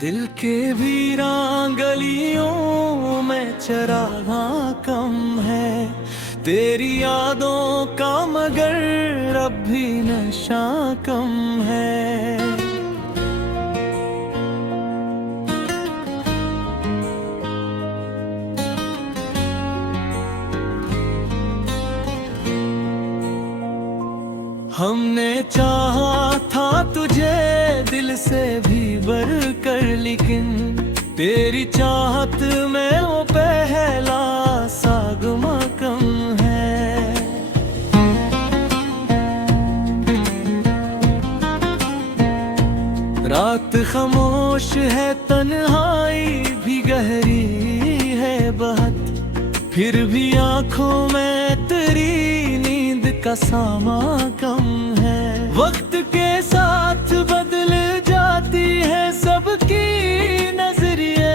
दिल के वीरान गलियों में चरागा कम है, तेरी यादों का मगर अब भी नशा कम है। हमने चाहा था तुझे दिल से भी बढ़ कर, लेकिन तेरी चाहत में वो पहला सागमा कम है। रात खामोश है, तन्हाई भी गहरी है बहुत, फिर भी आंखों में तेरी नींद का सामा कम है। वक्त के साथ बदल जाती है सबकी नजरिए,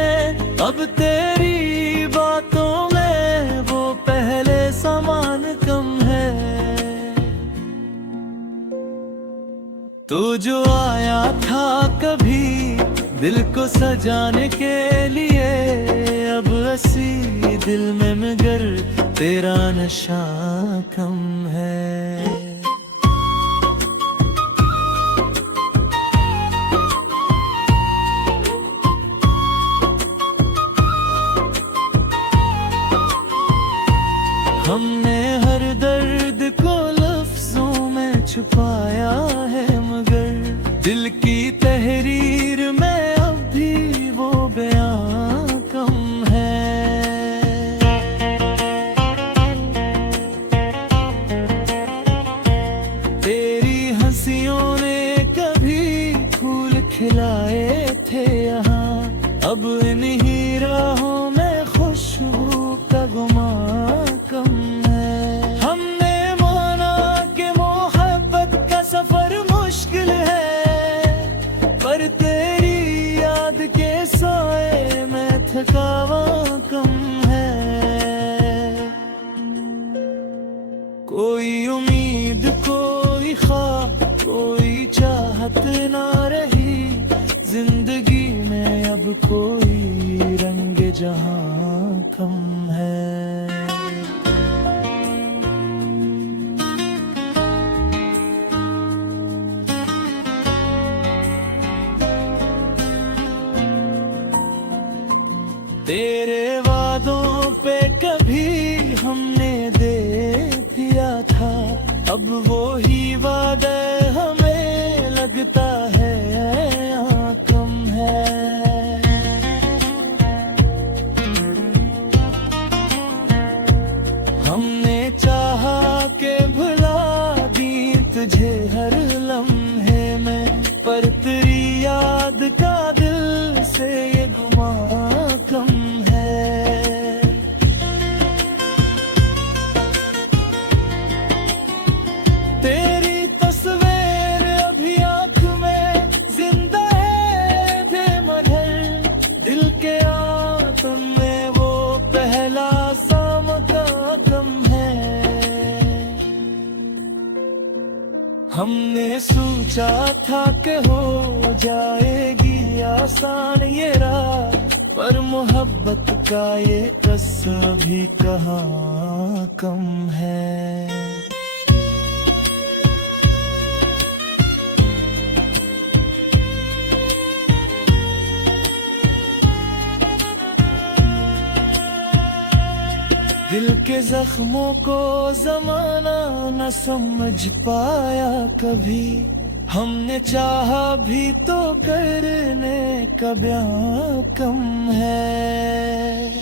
अब तेरी बातों में वो पहले समान कम है। तो जो आया था कभी दिल को सजाने के लिए, अब हंसी दिल में मगर तेरा नशा कम है। हमने हर दर्द को लफ्जों में छुपाया है, मगर दिल की तहरीर में अब भी वो बयां कम है। तेरी हंसियों ने कभी फूल खिलाए थे यहाँ, अब इन्हीं राहों में खुशबू का गुमा कम है। हमने माना कि मोहब्बत का सफर मुश्किल है, पर तेरी याद के साए में थकावा कम है। कोई उम्मीद, कोई ख्वाब, कोई चाहत ना रही जिंदगी में, अब कोई रंग जहां कम है। तेरे वादों पे कभी हमने दे दिया था, अब वो ही वादा हमें लगता है यहाँ कम है। हमने चाहा के भुला दी तुझे हर लम्हे में, पर तेरी याद का दिल से ये गुमा कम है। तेरी तस्वीर अभी आँख में जिंदा है बेमगर, दिल के आतम में वो पहला सामका कम है। हमने सोचा था कि हो जाएगी आसान ये राह, पर मोहब्बत का ये कसम भी कहाँ कम है। दिल के जख्मों को जमाना न समझ पाया कभी, हमने चाहा भी तो करने का बयां कम है।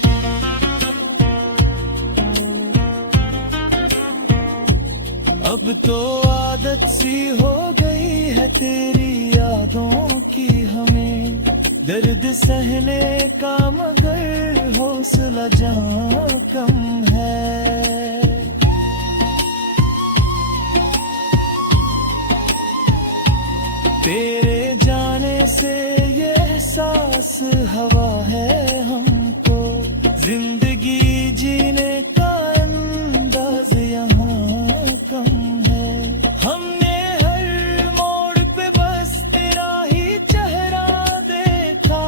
अब तो आदत सी हो गई है तेरी यादों की हमें, दर्द सहने का मगर हौसला जहां कम है। तेरे जाने से ये एहसास हवा है हमको, जिंदगी जीने का अंदाज यहाँ कम है। हमने हर मोड़ पे बस तेरा ही चेहरा देखा,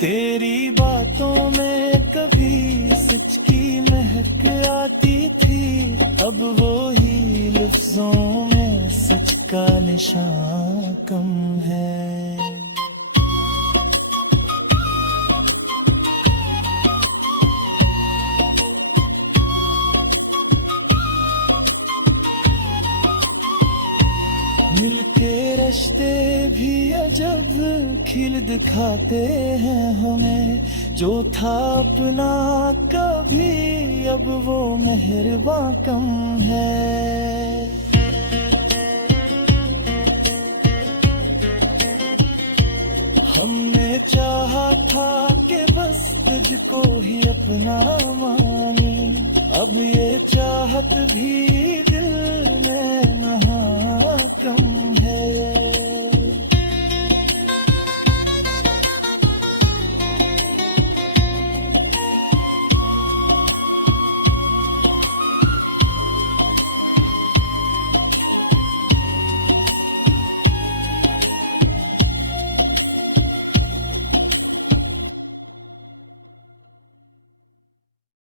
तेरी बातों में कभी सच की महक आती थी, अब वो ही लफ्जों में सच का निशान कम है। मिलके रिश्ते भी अजब खिल दिखाते हैं हमें, जो था अपना कभी अब वो मेहरबान कम है। हमने चाहा था कि बस तुझको ही अपना माने, अब ये चाहत भी दिल